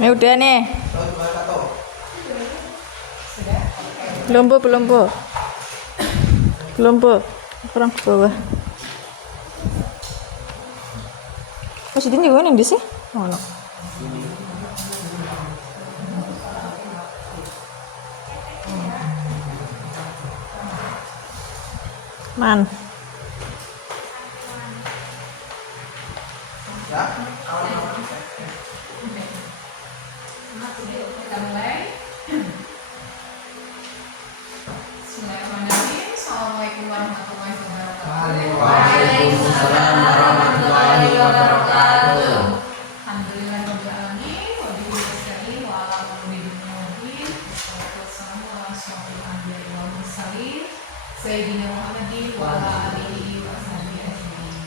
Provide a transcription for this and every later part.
Ini udah nih. Belum bu, belum bu. Belum bu. Kurang ke bawah. Masih di mana di sih? Oh, no. Man. Kita mulai. Bismillahirrahmanirrahim. Assalamualaikum warahmatullahi wabarakatuh. Waalaikumsalam warahmatullahi wabarakatuh. Alhamdulillahirabbil alamin wa bihi nasta'in wa ala umuri dunya waddin. Wassalamu ala asyrofil anbiya'i wal mursalin sayyidina Muhammadin wa ala alihi wa sahbihi ajmain.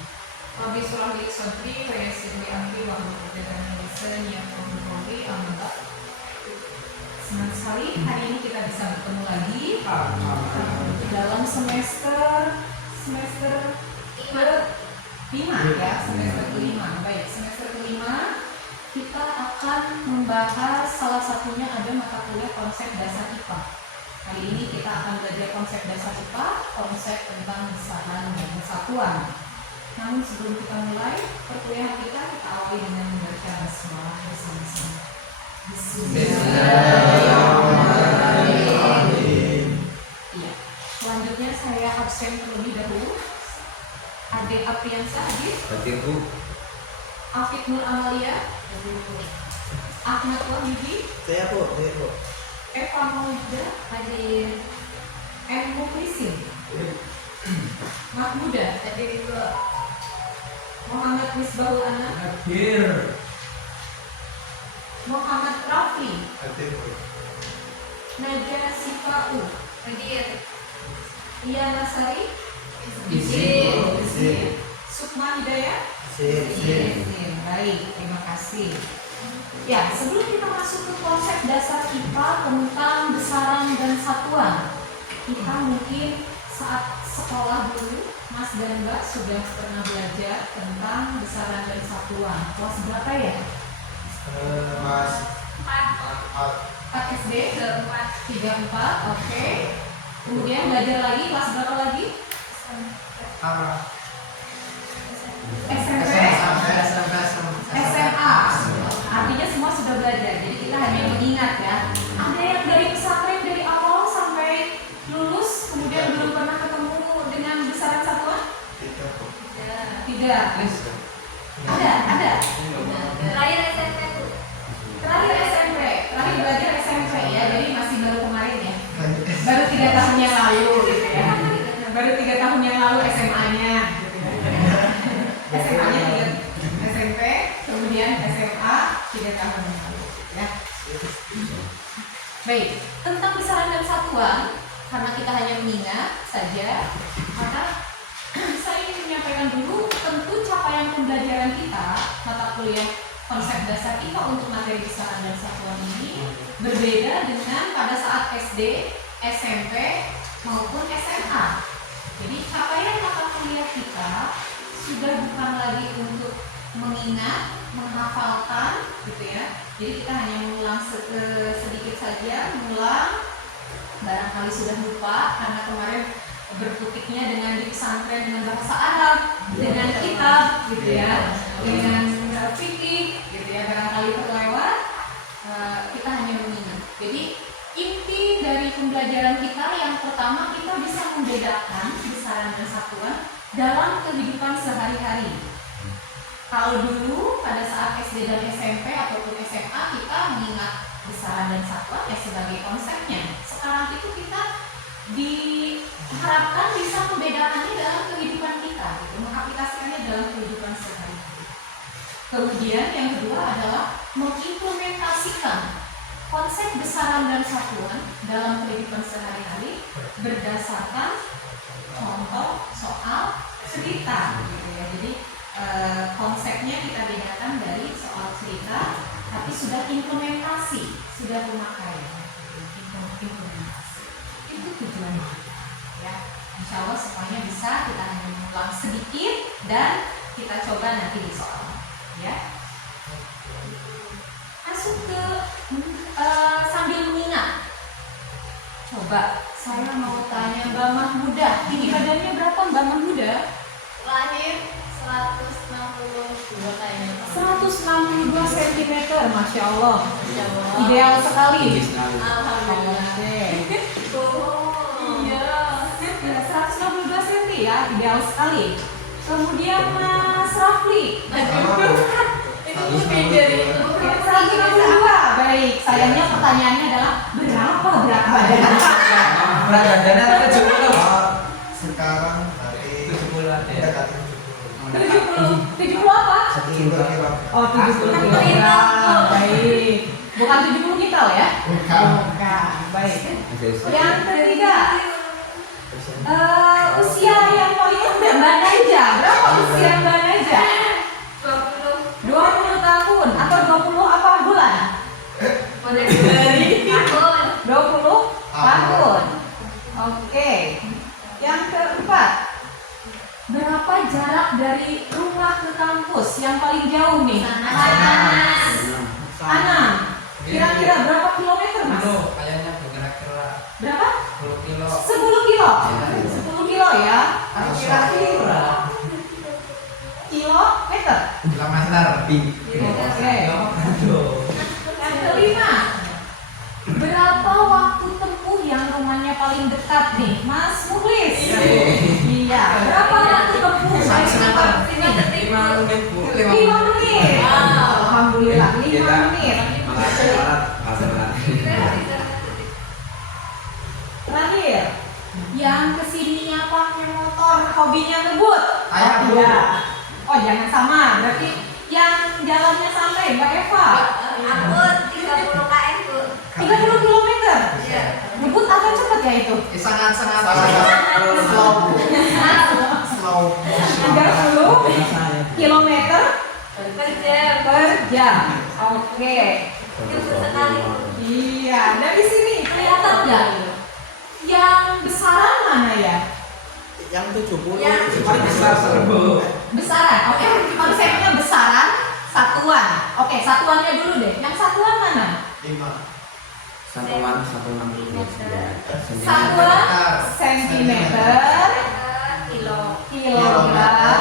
Rabbi shrah li sadri wa yassir li amri wa hlul 'uqdatam min lisani yafqahu qawli. Amma ba'd. Senang sekali hari ini kita bisa bertemu lagi dalam semester kelima ya, semester kelima. Baik, semester kelima kita akan membahas salah satunya ada mata kuliah konsep dasar IPA. Kali ini kita akan belajar konsep dasar IPA, konsep tentang besaran dan kesatuan. Namun sebelum kita mulai perkuliahan kita awali dengan membaca basmalah bersama-sama. Bismillahirrahmanirrahim. Iya. Selanjutnya saya absen terlebih dahulu. Ade Apriansa hadir. Hadir Bu. Afif Nur Amalia. Ahmad Wahyudi. Saya Bu. Eva Maulida hadir. M. Muklisin. Mahmuda hadir juga. Muhammad Misbahul Anak. Hadir. Muhammad Rafi. Hadir Bu. Naja Sifau hadir. Ia Nasari. Izin. Sukma Hidayat. Izin. Baik, terima kasih. Ya, sebelum kita masuk ke konsep dasar IPA tentang besaran dan satuan, kita mungkin saat sekolah dulu, Mas dan Mbak sudah pernah belajar tentang besaran dan satuan. Kelas berapa ya? Mas 4 SD, 3-4, oke. Kemudian belajar lagi, kelas berapa lagi? SMP, SMA. Artinya semua sudah belajar. Jadi kita hanya mengingat ya. Ada yang dari pesantren dari awal sampai lulus kemudian belum pernah ketemu dengan besaran satuan? Tidak. Ada. Terakhir SMP, terakhir belajar SMP ya. Jadi masih baru kemarin ya. Baru 3 tahun yang lalu gitu ya. Baru 3 tahun yang lalu SMA-nya gitu ya. SMA-nya 3 SMP, kemudian SMA 3 tahun yang lalu ya. Baik, tentang besaran dan satuan, karena kita hanya mengingat saja, maka saya ingin menyampaikan dulu tentu capaian pembelajaran kita mata kuliah konsep dasar IPA untuk materi besaran dan satuan ini berbeda dengan pada saat SD, SMP maupun SMA. Jadi capaian mata kuliah kita sudah bukan lagi untuk mengingat, menghafalkan gitu ya. Jadi kita hanya mengulang sedikit saja, mengulang. Barangkali sudah lupa karena kemarin berkutiknya dengan di pesantren dengan bahasa Arab, dengan kitab gitu ya, dengan fikih gitu ya, barangkali terlewat. Kita hanya mengingat. Jadi inti dari pembelajaran kita yang pertama, kita bisa membedakan besaran dan satuan dalam kehidupan sehari-hari. Kalau dulu pada saat SD dan SMP ataupun SMA kita mengingat besaran dan satuan ya sebagai konsepnya. Sekarang itu kita diharapkan bisa membedakannya dalam kehidupan kita, gitu, mengaplikasikannya dalam kehidupan sehari-hari. Kemudian yang kedua adalah mengimplementasikan konsep besaran dan satuan dalam kehidupan sehari-hari berdasarkan contoh soal cerita gitu ya. Jadi konsepnya kita bedakan dari soal cerita, tapi sudah implementasi, sudah pemakaian. Implementasi itu tujuannya ya. Insya Allah semuanya bisa, kita hanya mengulang sedikit dan kita coba nanti di soal ya. Masuk ke sambil mengingat. Coba saya mau tanya Mbak Mahmuda, tinggi badannya berapa Mbak Mahmuda? Lahir 162 kayaknya. 162 cm, Masya Allah. Masya Allah. Ideal sekali. Alhamdulillah. Oke. Oh. Iya, 162 cm ya, ideal sekali. Kemudian Mas Rafli. Itu lebih dari itu. 162. Baik, sayangnya pertanyaannya adalah berapa berat badan? Berat badannya 70. Sekarang dari 70 ada ya. mendekati 70 apa? 70 kilo. Oh, 70 kilogram. Baik. Bukan 70 kintal ya? Bukan. Bukan. Baik. Yang ketiga, usia yang paling muda Mbak Naja. Berapa usia Mbak Naja? 20 tahun atau 20 apa bulan? 20 tahun. Oke. Yang keempat, berapa jarak dari rumah ke kampus yang paling jauh nih? Panas. 6. Kira-kira berapa kilometer, Mas? Kayaknya bergerak-gerak Berapa? 10 kilo. 10 kilo. 10 kilo ya. Kira-kira kilometer. Kilometer lebih. Oke. Aduh. Yang kelima, berapa waktu tempuh yang rumahnya paling dekat nih, Mas Mukhlis? Iya. Berapa waktu tempuh? 5 detik. 5 menit, Bu. 5 menit. Alhamdulillah, 5 menit. Terakhir, yang kesininya pakai motor, hobinya ngebut. Saya, Bu. Iya. Oh, jangan sama. Berarti yang jalannya santai, Mbak Eva. Aku 30 km, Bu. 30 kilometer. Iya. Ngebut atau cepet ya itu? Sangat-sangat Slow. Slow motion. 30 kilometer Per jam. per jam. Oke. Itu sekali, Bu. Iya, dari sini kelihatan nggak? Yang besaran mana ya? Yang 70 Yang paling besar serbu. Besaran. Oke, konsepnya besaran, satuan. Oke, satuannya dulu deh. Yang satuan mana? 5. Satuan Satuan sentimeter, Kilo. kilogram,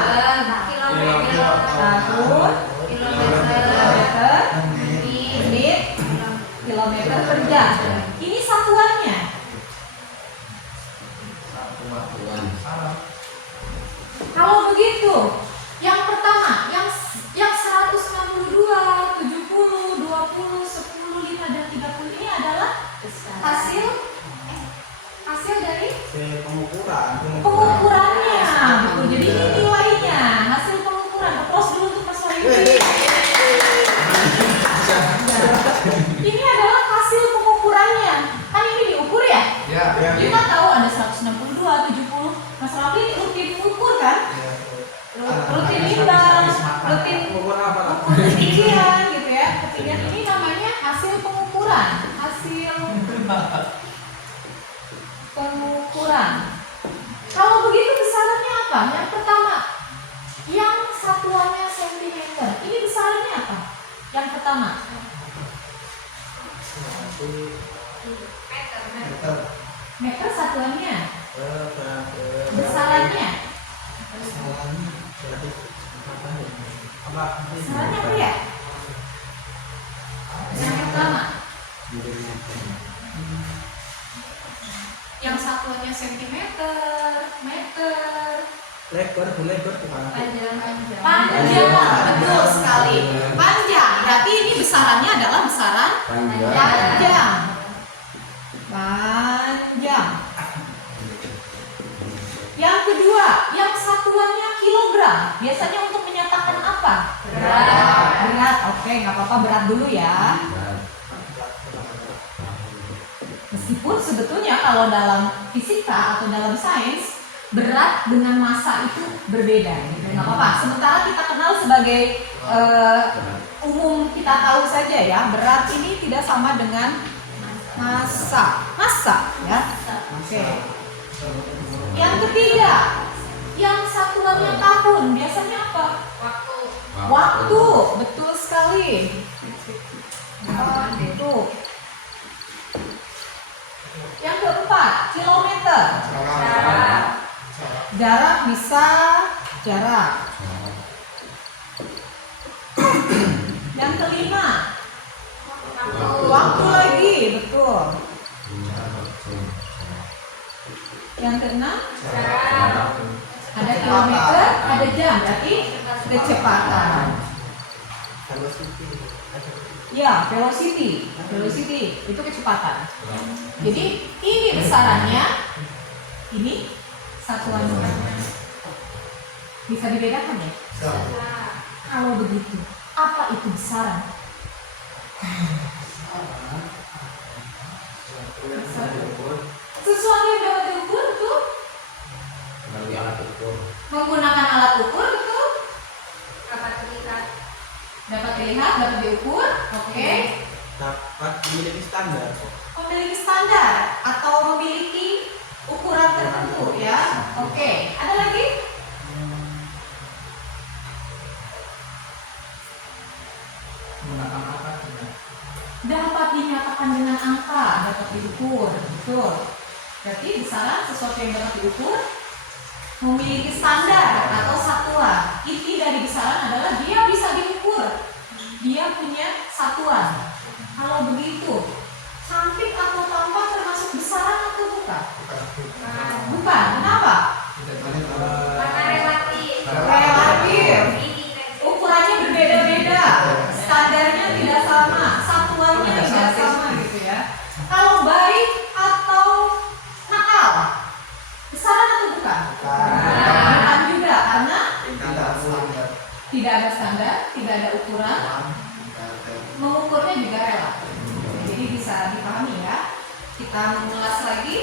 Kilometer. tahun, kilometer, Menit. menit, kilometer per jam. Ini satuannya. Kalau begitu, yang pertama, yang 162, 70, 20, 10, 5 dan 30 ini adalah hasil dari pengukurannya. Betul. Jadi ini nilainya, hasil pengukuran. Applause dulu untuk Mas Wahyudi. Ini adalah hasil pengukurannya. Kan ini diukur ya? Ya. Kita tahu ada 162, 70. Mas Rafli rutin ukur kan? Rutin nimbang, rutin ukur ketinggian gitu ya. Ketinggian ini namanya hasil pengukuran. Kalau begitu besarannya apa? Yang pertama, yang satuannya sentimeter. Ini besarannya apa? Yang pertama, meter satuannya. Besarannya. Besarannya apa ya? Yang pertama, yang satuannya sentimeter, meter, Panjang. panjang, betul sekali. Panjang, berarti ini besarannya adalah besaran panjang. Panjang. Yang kedua, yang satuannya kilogram. Biasanya untuk menyatakan apa? Berat. Oke, nggak apa-apa, berat dulu ya. Meskipun sebetulnya kalau dalam fisika atau dalam sains, berat dengan massa itu berbeda, gitu. Nggak apa-apa. Sementara kita kenal sebagai umum, kita tahu saja ya, berat ini tidak sama dengan massa ya. Oke. Yang ketiga, yang satuannya tahun, biasanya apa? Waktu, betul sekali. Itu. Yang keempat, kilometer. Jarak. Jarak bisa jarak. Yang kelima, waktu lagi, betul. Yang keenam, Jarak. ada kilometer, ada jam, berarti kecepatan. Velocity. Ya, velocity. Velocity itu kecepatan. Jadi ini besarannya, ini satuannya. Bisa dibedakan ya? Kalau begitu, apa itu besaran? Sesuatu yang dapat diukur tuh menggunakan alat ukur, betul? Dapat dilihat. Dapat dilihat, dapat diukur, oke. Dapat memiliki standar. Memiliki standar atau memiliki ukuran tertentu ya. Oke, ada lagi? Menggunakan apa? Dapat dinyatakan dengan angka, dapat diukur, betul. Berarti besaran sesuatu yang dapat diukur memiliki standar atau satuan. Inti dari besaran adalah dia bisa diukur, dia punya satuan. Kalau begitu, cantik atau tampak termasuk besaran atau bukan? Bukan. Kenapa? Mana relatif. Relatif. Ini Ukurannya berbeda-beda, standarnya tidak sama, satuannya tidak sama gitu ya. Kalau baik atau nakal, besaran atau bukan? Bukan juga, karena tidak ada standar, tidak ada ukuran, mengukurnya juga relatif. Jadi bisa dipahami ya. Kita mengulas lagi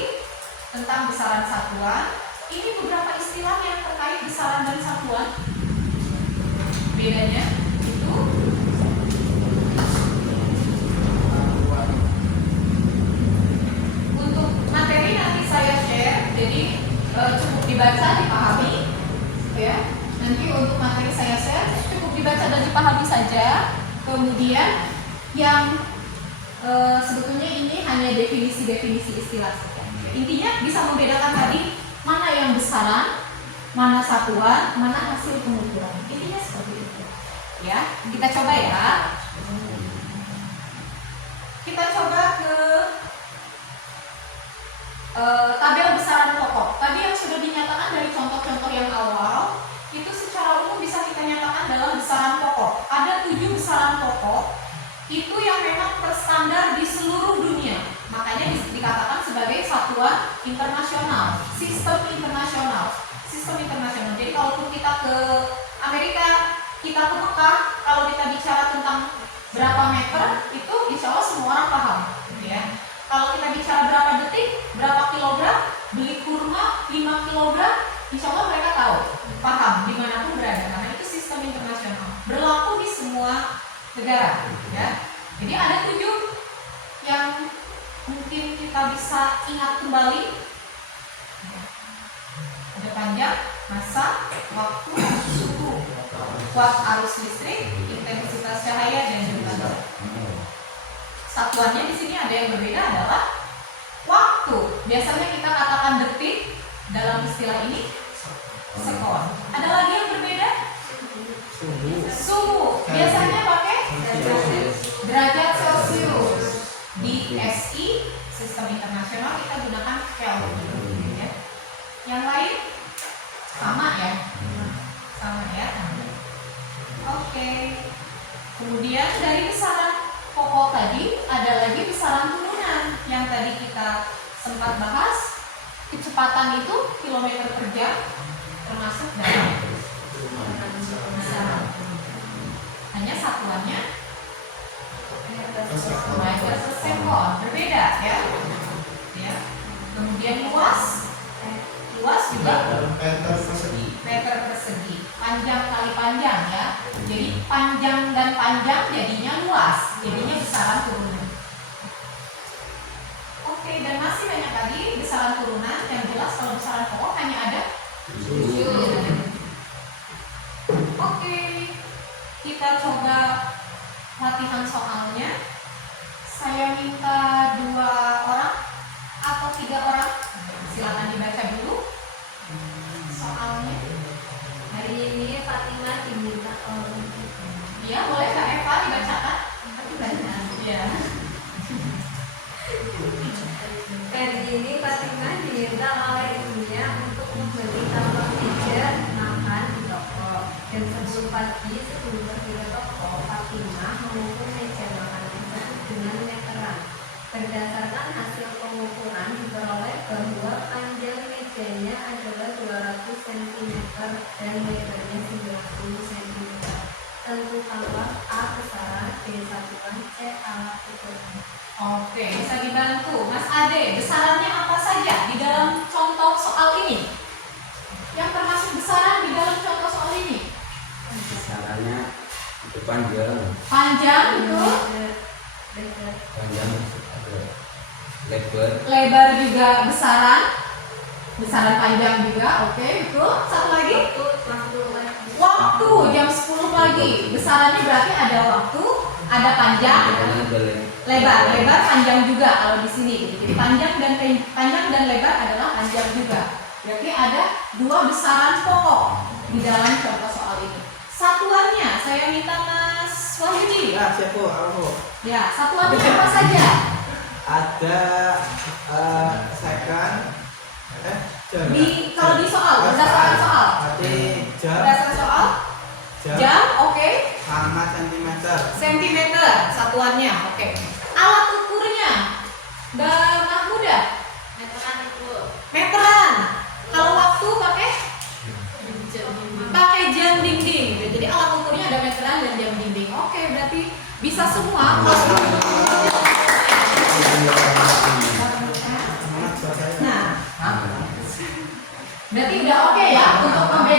tentang besaran satuan. Ini beberapa istilah yang terkait besaran dan satuan. Bedanya itu untuk materi nanti saya share, jadi cukup dibaca, dipahami, ya. Nanti untuk materi saya share cukup dibaca dan dipahami saja. Kemudian yang sebetulnya ini hanya definisi-definisi istilah saja. Intinya bisa membedakan tadi mana yang besaran, mana satuan, mana hasil pengukuran. Intinya seperti itu. Ya, kita coba ya. Kita coba ke tabel besaran pokok. Tadi yang sudah dinyatakan dari contoh-contoh yang awal, itu secara umum bisa kita nyatakan dalam besaran pokok. Ada 7 besaran pokok, itu yang memang terstandar di seluruh dunia. Makanya dikatakan sebagai satuan internasional, sistem internasional. Sistem internasional. Jadi kalaupun kita ke Amerika, kita ke Mekah, kalau kita bicara tentang berapa meter, itu insya Allah semua orang paham, ya. Kalau kita bicara berapa detik, berapa kilogram, beli kurma 5 kilogram, insya Allah mereka tahu, paham dimanapun berada, karena itu sistem internasional, berlaku di semua negara, ya. Jadi ada 7 yang mungkin kita bisa ingat kembali. Ada panjang, massa, waktu, suhu, kuat arus listrik, intensitas cahaya, dan jumlah. Satuannya di sini ada yang berbeda adalah waktu. Biasanya kita katakan detik, dalam istilah ini sekon. Ada lagi yang berbeda? Suhu. Biasanya pakai derajat Celcius. Di SI, sistem internasional, kita gunakan Kelvin. Ya. Yang lain sama ya? Sama ya? Oke. Kemudian dari besaran pokok tadi ada lagi besaran turunan yang tadi kita sempat bahas. Kecepatan itu kilometer per jam termasuk dalam besaran. Hanya satuannya meter per sekon, berbeda ya. Ya. Kemudian luas juga meter persegi, panjang kali panjang ya. Jadi panjang dan panjang jadinya luas, jadinya besaran turunan. Oke, dan masih banyak lagi besaran turunan. Yang jelas kalau besaran pokok hanya ada 7. Oke, kita coba latihan soalnya. Oke, bisa dibantu. Mas Ade, besarannya apa saja di dalam contoh soal ini? Yang termasuk besaran di dalam contoh soal ini? Besarannya itu panjang. Panjang itu, Panjang ada lebar. lebar juga besaran. Besaran panjang juga, oke, betul. Satu lagi, waktu jam 10 pagi. Besarannya berarti ada waktu, ada panjang, lebar panjang juga kalau di sini. Jadi panjang dan lebar adalah panjang juga. Berarti ada dua besaran pokok di dalam contoh soal ini. Satuannya saya minta Mas Wahyudi. Ya, siapa? Aku. Ya, satuannya apa saja? Ada second. Jam. Kalau di soal, berdasarkan soal. Berarti jam. Berdasarkan soal, jam, oke. Sama sentimeter. Sentimeter satuannya, oke. Alat ukurnya, Mbak Mahmuda, meteran. Kalau waktu pakai jam dinding, gitu. Jadi alat ukurnya ada meteran dan jam dinding. Oke, berarti bisa semua. Nah, berarti udah oke ya untuk membedakan.